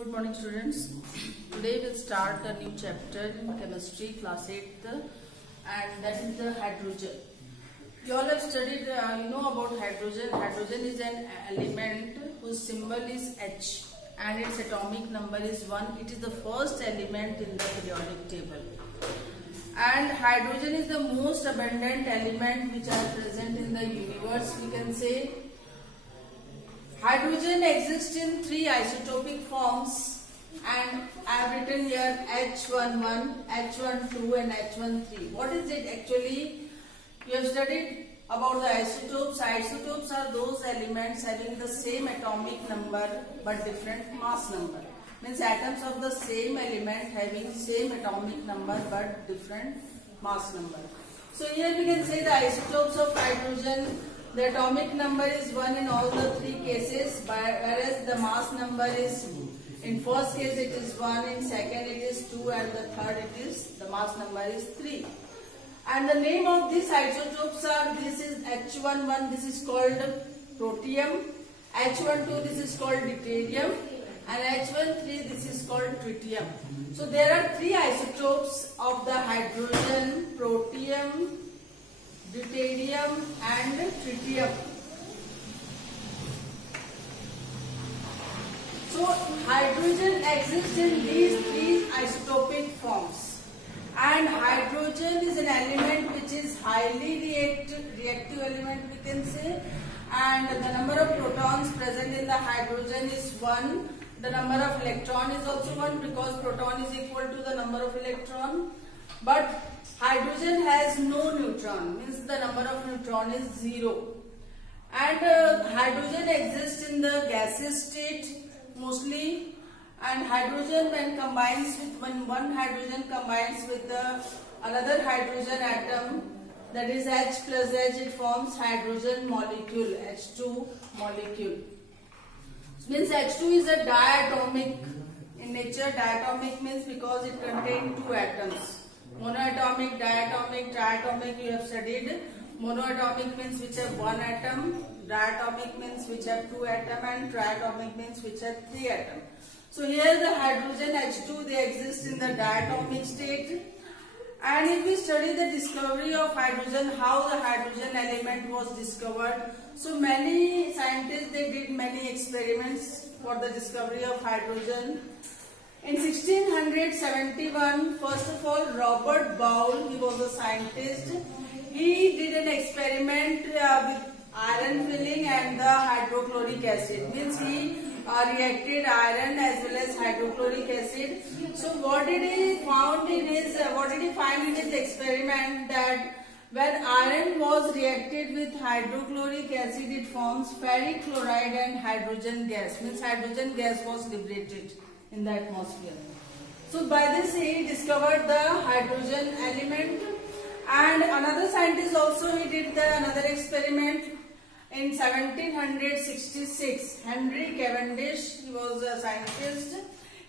Good morning, students. Today we'll start a new chapter in chemistry, class 8th, and that is the hydrogen. You all have studied, you know about hydrogen. Hydrogen is an element whose symbol is H and its atomic number is 1. It is the first element in the periodic table. And hydrogen is the most abundant element which are present in the universe. We can say hydrogen exists in 3 isotopic forms, and I have written here H11, H12 and H13. What is it actually? You have studied about the isotopes. Isotopes are those elements having the same atomic number but different mass number. Means atoms of the same element having same atomic number but different mass number. So here we can say the isotopes of hydrogen. The atomic number is 1 in all the 3 cases, whereas the mass number is, in first case it is 1, in second it is 2, and the third it is, the mass number is 3. And the name of these isotopes are, this is H11, this is called protium, H12 this is called deuterium, and H13 this is called tritium. So there are 3 isotopes of the hydrogen: protium, deuterium and tritium. So hydrogen exists in these 3 isotopic forms, and hydrogen is an element which is highly reactive element, we can say, and the number of protons present in the hydrogen is 1. The number of electron is also 1 because proton is equal to the number of electron, but hydrogen has no neutron, means the number of neutron is 0. And hydrogen exists in the gaseous state mostly, and hydrogen when one hydrogen combines with another hydrogen atom, that is H plus H, it forms hydrogen molecule, H2 molecule. Means H2 is a diatomic in nature. Diatomic means because it contains 2 atoms. Monoatomic, diatomic, triatomic you have studied. Monoatomic means which have 1 atom, diatomic means which have 2 atoms, and triatomic means which have 3 atoms. So here the hydrogen H2, they exist in the diatomic state. And if we study the discovery of hydrogen, how the hydrogen element was discovered, so many scientists, they did many experiments for the discovery of hydrogen. In 1671, first of all, Robert Boyle, he was a scientist. He did an experiment with iron filling and the hydrochloric acid. Means he reacted iron as well as hydrochloric acid. So what did he find in his experiment? That when iron was reacted with hydrochloric acid, it forms ferric chloride and hydrogen gas. Means hydrogen gas was liberated in the atmosphere. So by this he discovered the hydrogen element. And another scientist also, he did another experiment in 1766. Henry Cavendish, he was a scientist.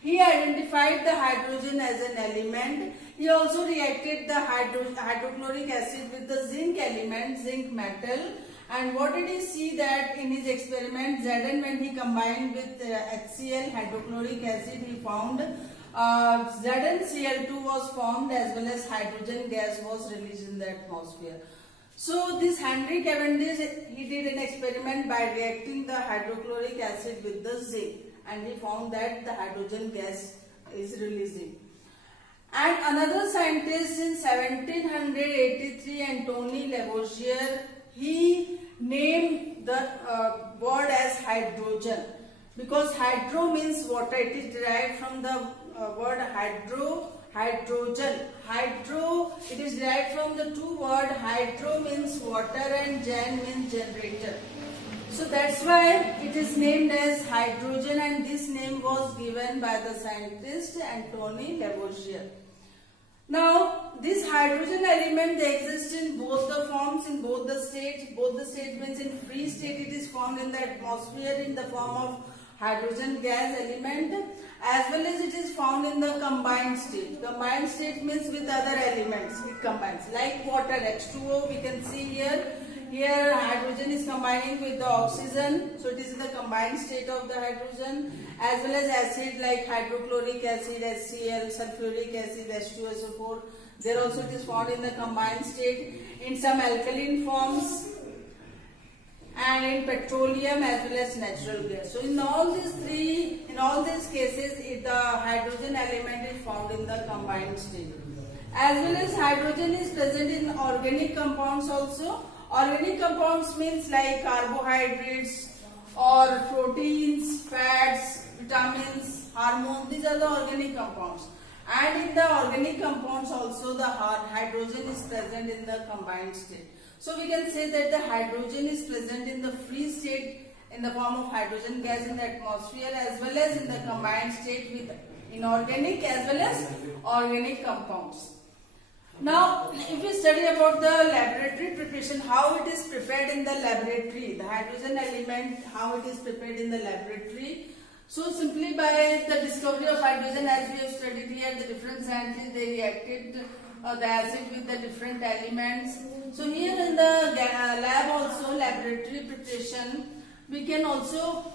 He identified the hydrogen as an element. He also reacted the hydrochloric acid with the zinc element, zinc metal. And what did he see that in his experiment, Zn, when he combined with HCl, hydrochloric acid, he found ZnCl2 was formed as well as hydrogen gas was released in the atmosphere. So this Henry Cavendish, he did an experiment by reacting the hydrochloric acid with the zinc, and he found that the hydrogen gas is releasing. And another scientist in 1783, Antoine Lavoisier, he named the word as hydrogen, because hydro means water. It is derived from the word hydrogen. Hydro, it is derived from the 2 words. Hydro means water and gen means generator. So that's why it is named as hydrogen, and this name was given by the scientist Antoine Lavoisier. Now, this hydrogen element, they exist in both the forms, in both the states. Both the states means in free state it is formed in the atmosphere in the form of hydrogen gas element, as well as it is found in the combined state. Combined state means with other elements it combines, like water, H2O we can see here. here hydrogen is combining with the oxygen, so it is in the combined state of the hydrogen, as well as acid like hydrochloric acid, HCl, sulfuric acid, H2SO4. There also it is found in the combined state, in some alkaline forms, and in petroleum as well as natural gas. So in all these cases, the hydrogen element is found in the combined state. As well as hydrogen is present in organic compounds also. Organic compounds means like carbohydrates or proteins, fats, vitamins, hormones. These are the organic compounds. And in the organic compounds also the hydrogen is present in the combined state. So we can say that the hydrogen is present in the free state in the form of hydrogen gas in the atmosphere, as well as in the combined state with inorganic as well as organic compounds. Now, if we study about the laboratory preparation, how it is prepared in the laboratory, the hydrogen element, how it is prepared in the laboratory. So simply by the discovery of hydrogen, as we have studied here, the different scientists, they reacted the acid with the different elements. So here in the lab also, laboratory preparation, we can also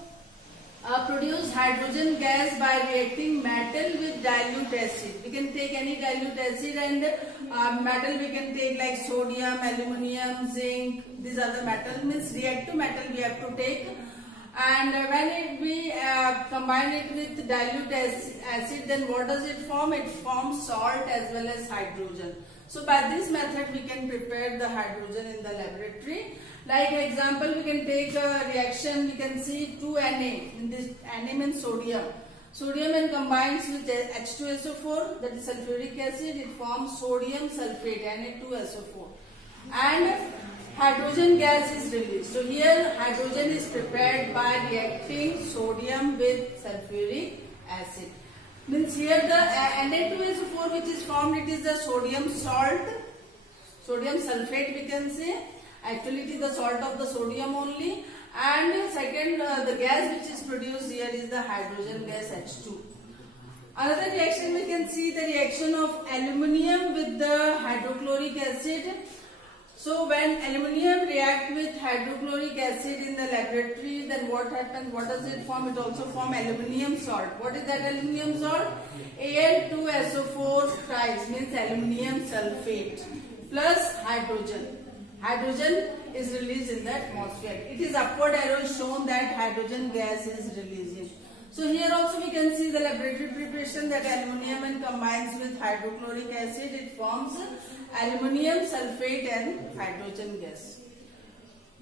produce hydrogen gas by reacting metal with dilute acid. We can take any dilute acid, and metal we can take like sodium, aluminium, zinc. These are the metal, means react to metal we have to take. And when we combine it with dilute acid, then what does it form? It forms salt as well as hydrogen. So by this method we can prepare the hydrogen in the laboratory. Like example, we can take a reaction, we can see 2Na, in this Na means sodium. Sodium and combines with H2SO4, that is sulfuric acid, it forms sodium sulfate, Na2SO4. And hydrogen gas is released. So here hydrogen is prepared by reacting sodium with sulfuric acid. Means here the Na2SO4 which is formed, it is the sodium salt, sodium sulfate we can say. Actually it is the salt of the sodium only. And second, the gas which is produced here is the hydrogen gas H2. Another reaction we can see the reaction of aluminium with the hydrochloric acid. So when aluminium react with hydrochloric acid in the laboratory, then what happens? What does it form? It also form aluminium salt. What is that aluminium salt? Al2SO4 thrice, means aluminium sulfate plus hydrogen. Hydrogen is released in the atmosphere. It is upward arrow shown that hydrogen gas is releasing. So here also we can see the laboratory preparation that aluminium and combines with hydrochloric acid, it forms aluminium sulfate and hydrogen gas.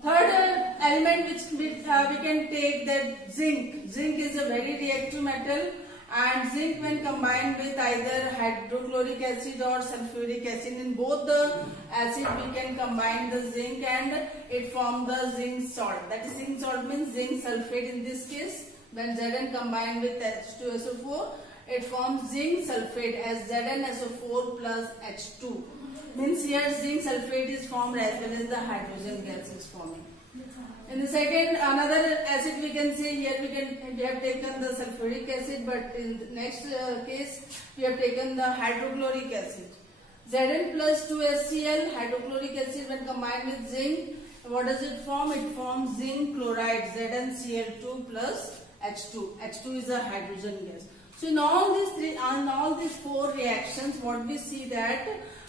Third element which we can take, that zinc. Zinc is a very reactive metal, and zinc when combined with either hydrochloric acid or sulfuric acid, in both the acid we can combine the zinc and it forms the zinc salt. That is zinc salt means zinc sulfate in this case. When Zn combined with H2SO4, it forms zinc sulfate as ZnSO4 plus H2. Means here zinc sulfate is formed as well as the hydrogen gas is forming. In the second, another acid we can say here we have taken the sulfuric acid, but in the next case we have taken the hydrochloric acid. Zn plus 2HCl, hydrochloric acid when combined with zinc, what does it form? It forms zinc chloride, ZnCl2 plus H2. H2 is a hydrogen gas. So in all these four reactions, what we see that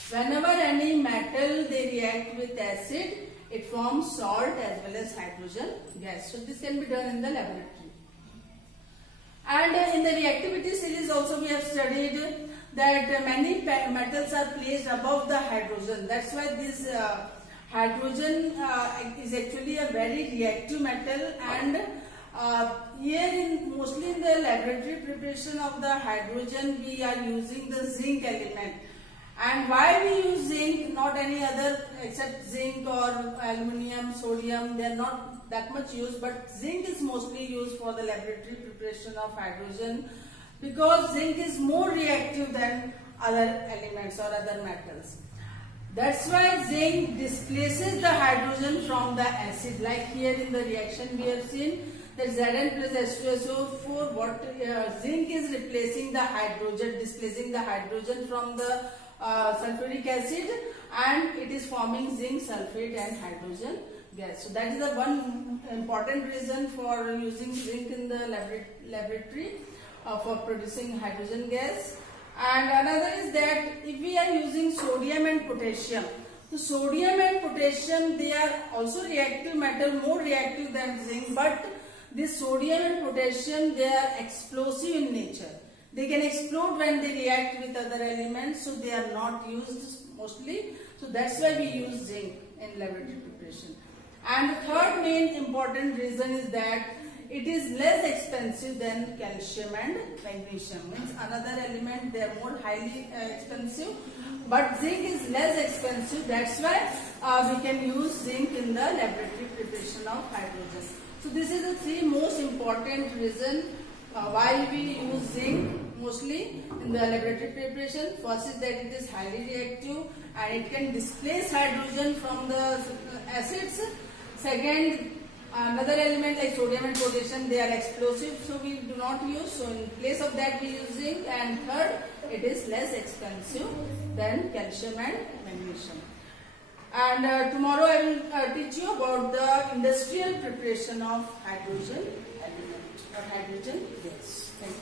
whenever any metal they react with acid, it forms salt as well as hydrogen gas. So this can be done in the laboratory. And in the reactivity series also we have studied that many metals are placed above the hydrogen. That's why this hydrogen is actually a very reactive metal, and here mostly in the laboratory preparation of the hydrogen we are using the zinc element. And why we use zinc, not any other except zinc or aluminium, sodium, they are not that much used, but zinc is mostly used for the laboratory preparation of hydrogen because zinc is more reactive than other elements or other metals. That's why zinc displaces the hydrogen from the acid. Like here in the reaction we have seen that Zn plus H2SO4, what zinc is replacing the hydrogen, displacing the hydrogen from the sulfuric acid, and it is forming zinc sulfate and hydrogen gas. So that is the one important reason for using zinc in the laboratory for producing hydrogen gas. And another is that if we are using sodium and potassium, so sodium and potassium, they are also reactive metal, more reactive than zinc, but this sodium and potassium, they are explosive in nature. They can explode when they react with other elements, so they are not used mostly. So that's why we use zinc in laboratory preparation. And the third main important reason is that it is less expensive than calcium and magnesium. Means another element, they are more highly expensive, but zinc is less expensive. That's why we can use zinc in the laboratory preparation of hydrogen. So this is the three most important reason why we use zinc mostly in the laboratory preparation. First is that it is highly reactive and it can displace hydrogen from the acids. Second, another element like sodium and potassium, they are explosive, so we do not use. So in place of that we use zinc. And third, it is less expensive than calcium and magnesium. And tomorrow I will teach you about the industrial preparation of hydrogen element or hydrogen gas. Thank you.